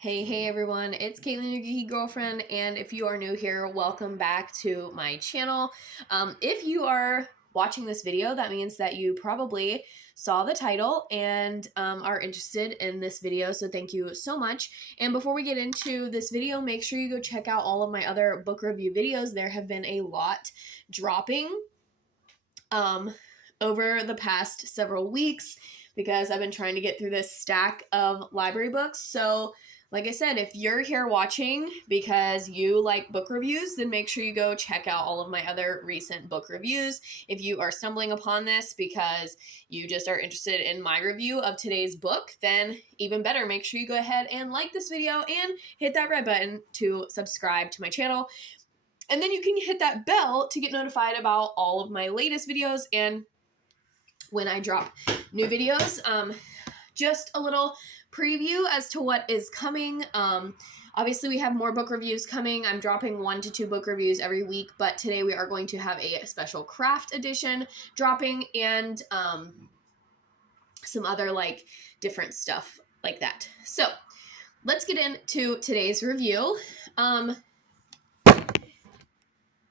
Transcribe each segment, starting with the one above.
Hey everyone, it's Caitlin, your geeky girlfriend, and if you are new here, welcome back to my channel. If you are watching this video, that means that you probably saw the title and are interested in this video, so thank you so much. And before we get into this video, make sure you go check out all of my other book review videos. There have been a lot dropping over the past several weeks because I've been trying to get through this stack of library books. So like I said, if you're here watching because you like book reviews, then make sure you go check out all of my other recent book reviews. If you are stumbling upon this because you just are interested in my review of today's book, then even better, make sure you go ahead and like this video and hit that red button to subscribe to my channel. And then you can hit that bell to get notified about all of my latest videos and when I drop new videos. Just a little preview as to what is coming. Obviously, we have more book reviews coming. I'm dropping 1 to 2 book reviews every week, but today we are going to have a special craft edition dropping and some other like different stuff like that. So let's get into today's review.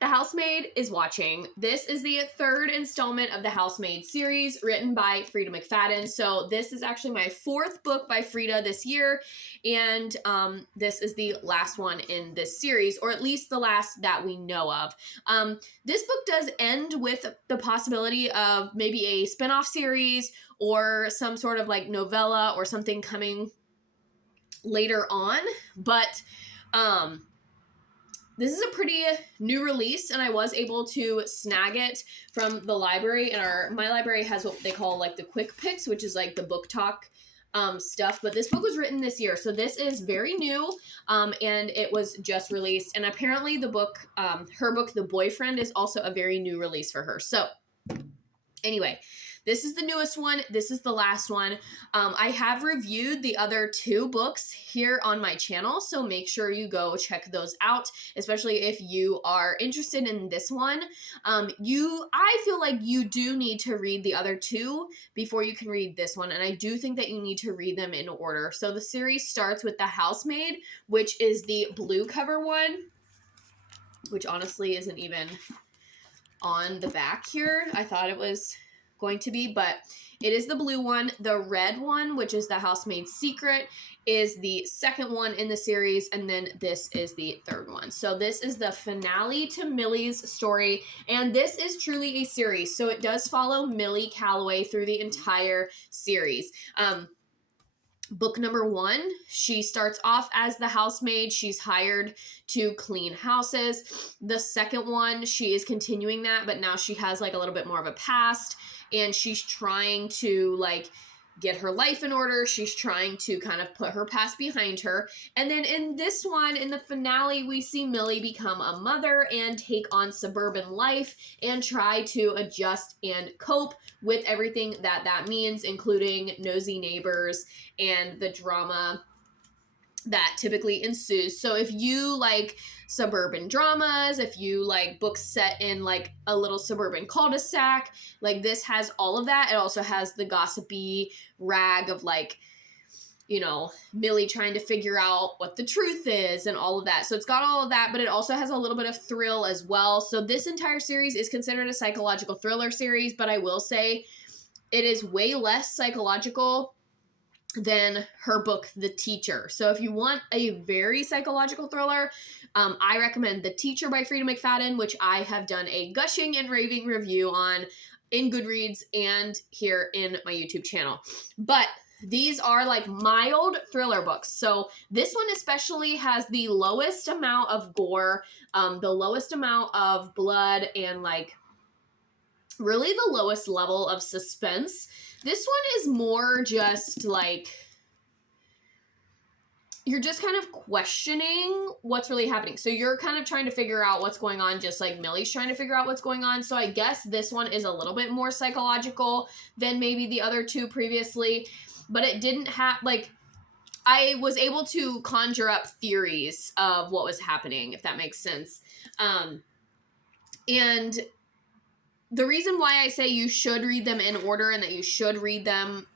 The Housemaid is watching. This is the third installment of the Housemaid series written by Frieda McFadden. So this is actually my 4th book by Frieda this year. And this is the last one in this series, or at least the last that we know of. This book does end with the possibility of maybe a spinoff series or some sort of like novella or something coming later on. But this is a pretty new release, and I was able to snag it from the library. And my library has what they call like the quick picks, which is like the book talk stuff. But this book was written this year, so this is very new, and it was just released. And apparently the book, her book, The Boyfriend, is also a very new release for her. So anyway, this is the newest one. This is the last one. I have reviewed the other 2 books here on my channel, so make sure you go check those out, especially if you are interested in this one. I feel like you do need to read the other 2 before you can read this one, and I do think that you need to read them in order. So the series starts with The Housemaid, which is the blue cover one, which honestly isn't even on the back here. I thought it was going to be, but it is the blue one. The red one, which is The Housemaid's Secret, is the second one in the series, and then this is the third one. So this is the finale to Millie's story, and this is truly a series, so it does follow Millie Calloway through the entire series. Book number 1, she starts off as the housemaid. She's hired to clean houses. The second one, she is continuing that, but now she has like a little bit more of a past, and she's trying to like get her life in order. She's trying to kind of put her past behind her. And then in this one, in the finale, we see Millie become a mother and take on suburban life and try to adjust and cope with everything that means, including nosy neighbors and the drama that typically ensues. So if you like suburban dramas, if you like books set in like a little suburban cul-de-sac, like this has all of that. It also has the gossipy rag of like, you know, Millie trying to figure out what the truth is and all of that. So it's got all of that, but it also has a little bit of thrill as well. So this entire series is considered a psychological thriller series, but I will say it is way less psychological than her book, The Teacher. So if you want a very psychological thriller, I recommend The Teacher by Frieda McFadden, which I have done a gushing and raving review on in Goodreads and here in my YouTube channel. But these are like mild thriller books. So this one especially has the lowest amount of gore, the lowest amount of blood, and like really the lowest level of suspense. This one is more just like, you're just kind of questioning what's really happening. So you're kind of trying to figure out what's going on, just like Millie's trying to figure out what's going on. So I guess this one is a little bit more psychological than maybe the other 2 previously, but it didn't have, like, I was able to conjure up theories of what was happening, if that makes sense. And the reason why I say you should read them in order and that you should read them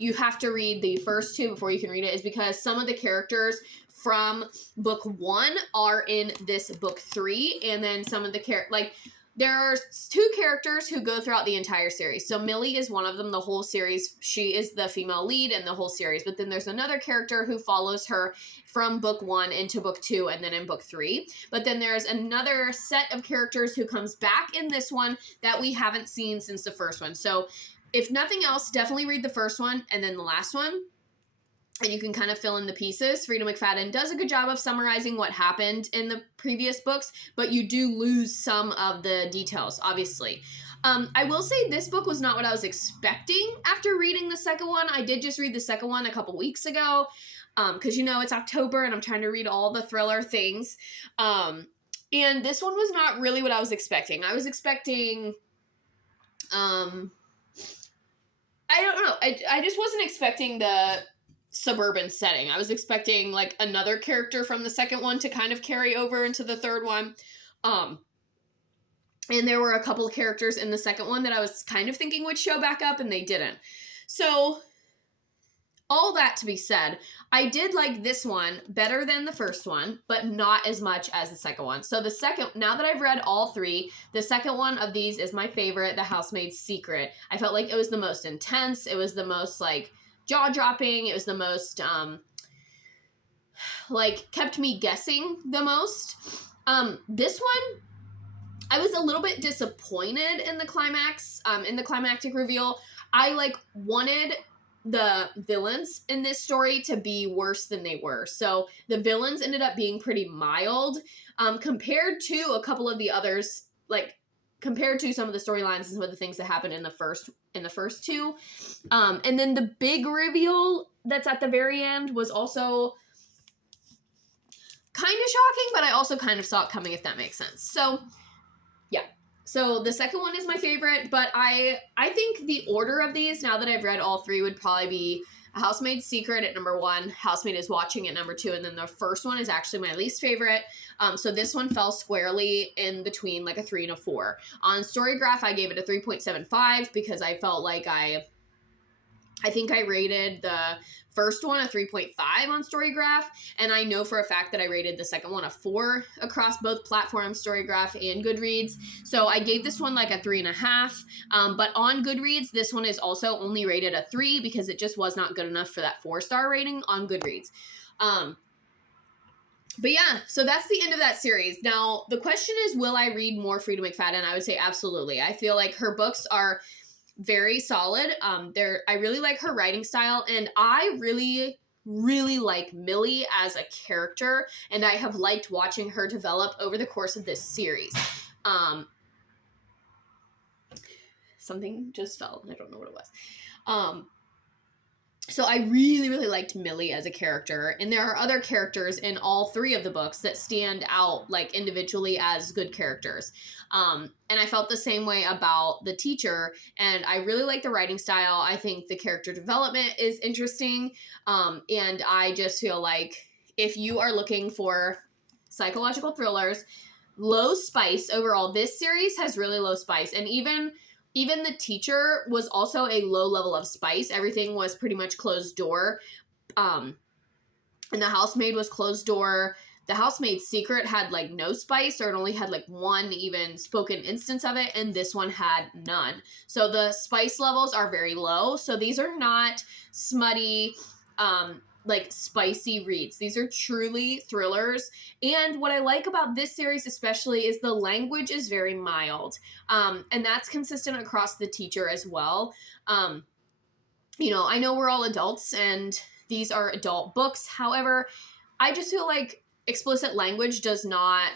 you have to read the first two before you can read it is because some of the characters from book 1 are in this book 3, and then some of the there are 2 characters who go throughout the entire series. So Millie is one of them, the whole series. She is the female lead in the whole series. But then there's another character who follows her from book 1 into book 2 and then in book 3. But then there's another set of characters who comes back in this one that we haven't seen since the first one. So if nothing else, definitely read the first one and then the last one, and you can kind of fill in the pieces. Frieda McFadden does a good job of summarizing what happened in the previous books, but you do lose some of the details, obviously. I will say this book was not what I was expecting after reading the second one. I did just read the second one a couple weeks ago, because, you know, it's October and I'm trying to read all the thriller things. And this one was not really what I was expecting. I was expecting... I don't know. I just wasn't expecting the suburban setting. I was expecting like another character from the second one to kind of carry over into the third one. And there were a couple of characters in the second one that I was kind of thinking would show back up, and they didn't. So all that to be said, I did like this one better than the first one, but not as much as the second one. So the second, now that I've read all 3, the second one of these is my favorite, The Housemaid's Secret. I felt like it was the most intense. It was the most like jaw-dropping. It was the most like kept me guessing the most. This one, I was a little bit disappointed in the climax, in the climactic reveal. I like wanted the villains in this story to be worse than they were. So the villains ended up being pretty mild, compared to a couple of the others, like compared to some of the storylines and some of the things that happened in the first 2. And then the big reveal that's at the very end was also kind of shocking, but I also kind of saw it coming, if that makes sense. So yeah. So the second one is my favorite, but I think the order of these, now that I've read all 3, would probably be A Housemaid's Secret at number 1, Housemaid is Watching at number 2, and then the first one is actually my least favorite. So this one fell squarely in between like a 3 and a 4. On Storygraph, I gave it a 3.75 because I felt like I think I rated the first one a 3.5 on Storygraph, and I know for a fact that I rated the second one a 4 across both platforms, Storygraph and Goodreads. So I gave this one like a 3.5, but on Goodreads, this one is also only rated a 3 because it just was not good enough for that 4-star rating on Goodreads. But yeah, so that's the end of that series. Now, the question is, will I read more Frieda McFadden? I would say absolutely. I feel like her books are very solid. I really like her writing style, and I really, really like Millie as a character, and I have liked watching her develop over the course of this series. Something just fell. I don't know what it was. So I really, really liked Millie as a character, and there are other characters in all 3 of the books that stand out like individually as good characters. And I felt the same way about the teacher, and I really like the writing style. I think the character development is interesting, and I just feel like if you are looking for psychological thrillers, low spice overall, this series has really low spice, and even the teacher was also a low level of spice. Everything was pretty much closed door. And the housemaid was closed door. The Housemaid's Secret had like no spice, or it only had like one even spoken instance of it. And this one had none. So the spice levels are very low. So these are not smutty, like spicy reads. These are truly thrillers. And what I like about this series especially is the language is very mild. And that's consistent across the teacher as well. You know, I know we're all adults and these are adult books. However, I just feel like explicit language does not,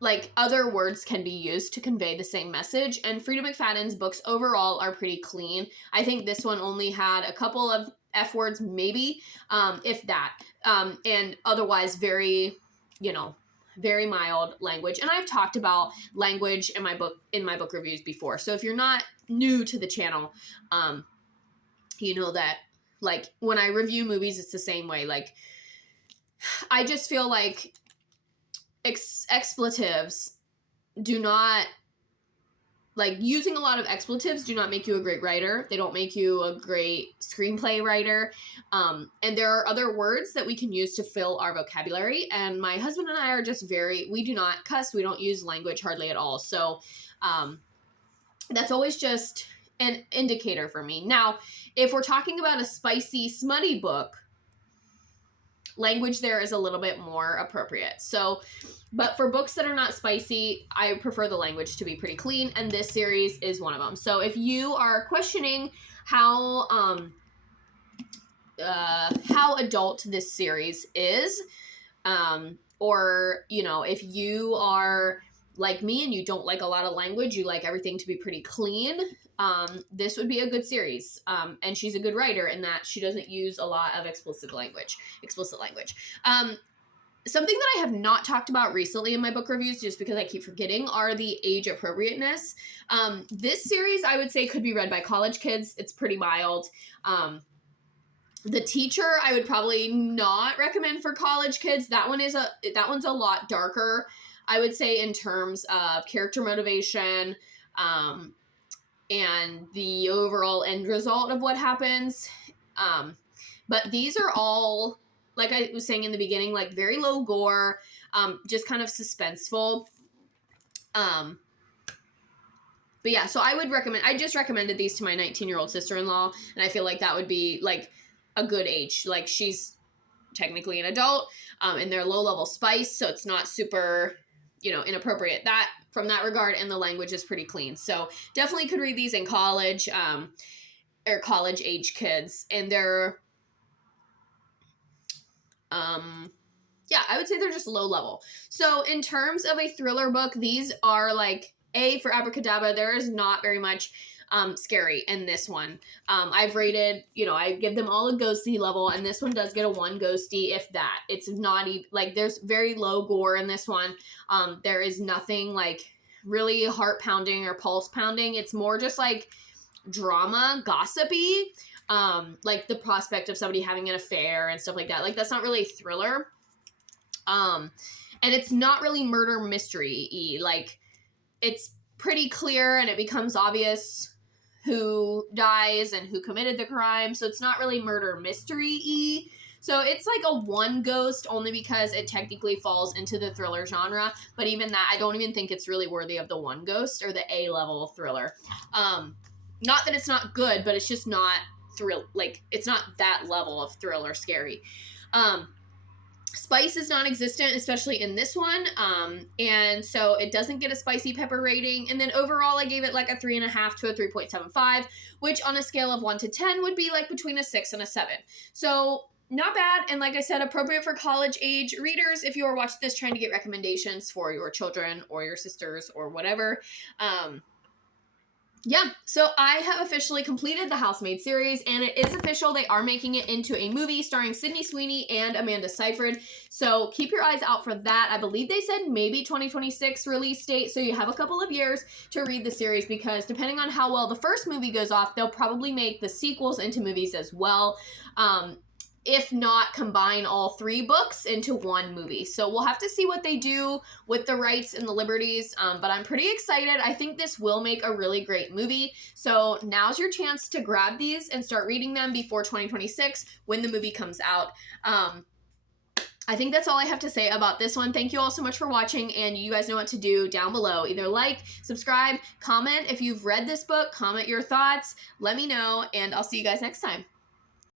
like, other words can be used to convey the same message, and Frieda McFadden's books overall are pretty clean. I think this one only had a couple of F words, maybe, if that, and otherwise very, you know, very mild language. And I've talked about language in my book reviews before, so if you're not new to the channel, you know that, like, when I review movies, it's the same way. Like, I just feel like expletives do not, like, using a lot of expletives do not make you a great writer. They don't make you a great screenplay writer. And there are other words that we can use to fill our vocabulary. And my husband and I are just we do not cuss. We don't use language hardly at all. So that's always just an indicator for me. Now, if we're talking about a spicy, smutty book, language there is a little bit more appropriate. So, but for books that are not spicy, I prefer the language to be pretty clean, and this series is one of them. So if you are questioning how adult this series is, or, you know, if you are like me and you don't like a lot of language, you like everything to be pretty clean, this would be a good series. And she's a good writer in that she doesn't use a lot of explicit language. Something that I have not talked about recently in my book reviews, just because I keep forgetting, are the age appropriateness. This series, I would say, could be read by college kids. It's pretty mild. The Teacher, I would probably not recommend for college kids. That one's a lot darker, I would say, in terms of character motivation, and the overall end result of what happens. But these are all, like I was saying in the beginning, like very low gore, just kind of suspenseful. But yeah, so I just recommended these to my 19-year-old sister-in-law, and I feel like that would be like a good age. Like, she's technically an adult, and they're low-level spice, so it's not super, you know, inappropriate from that regard, and the language is pretty clean. So definitely could read these in college, or college age kids, and they're, yeah, I would say they're just low level. So in terms of a thriller book, these are like for Abracadabra. There is not very much scary in this one. I've rated, you know, I give them all a ghosty level, and this one does get a 1 ghosty, if that. It's not even, like, there's very low gore in this one. There is nothing like really heart pounding or pulse pounding. It's more just like drama, gossipy, like the prospect of somebody having an affair and stuff like that. Like, that's not really a thriller. And it's not really murder mystery-y. Like, it's pretty clear and it becomes obvious who dies and who committed the crime. So it's not really murder mystery-y. So it's like a 1 ghost, only because it technically falls into the thriller genre. But even that, I don't even think it's really worthy of the 1 ghost or the A-level thriller. Not that it's not good, but it's just not like, it's not that level of thriller scary. Spice is non-existent, especially in this one, and so it doesn't get a spicy pepper rating. And then overall, I gave it like a 3.5 to a 3.75, which on a scale of 1 to 10 would be like between a 6 and a 7. So not bad, and like I said, appropriate for college age readers if you are watching this trying to get recommendations for your children or your sisters or whatever. Yeah, so I have officially completed the Housemaid series, and it is official. They are making it into a movie starring Sydney Sweeney and Amanda Seyfried, so keep your eyes out for that. I believe they said maybe 2026 release date, so you have a couple of years to read the series, because depending on how well the first movie goes off, they'll probably make the sequels into movies as well. If not, combine all 3 books into 1 movie. So we'll have to see what they do with the rights and the liberties, but I'm pretty excited. I think this will make a really great movie. So now's your chance to grab these and start reading them before 2026 when the movie comes out. I think that's all I have to say about this one. Thank you all so much for watching, and you guys know what to do down below. Either like, subscribe, comment if you've read this book, comment your thoughts, let me know, and I'll see you guys next time.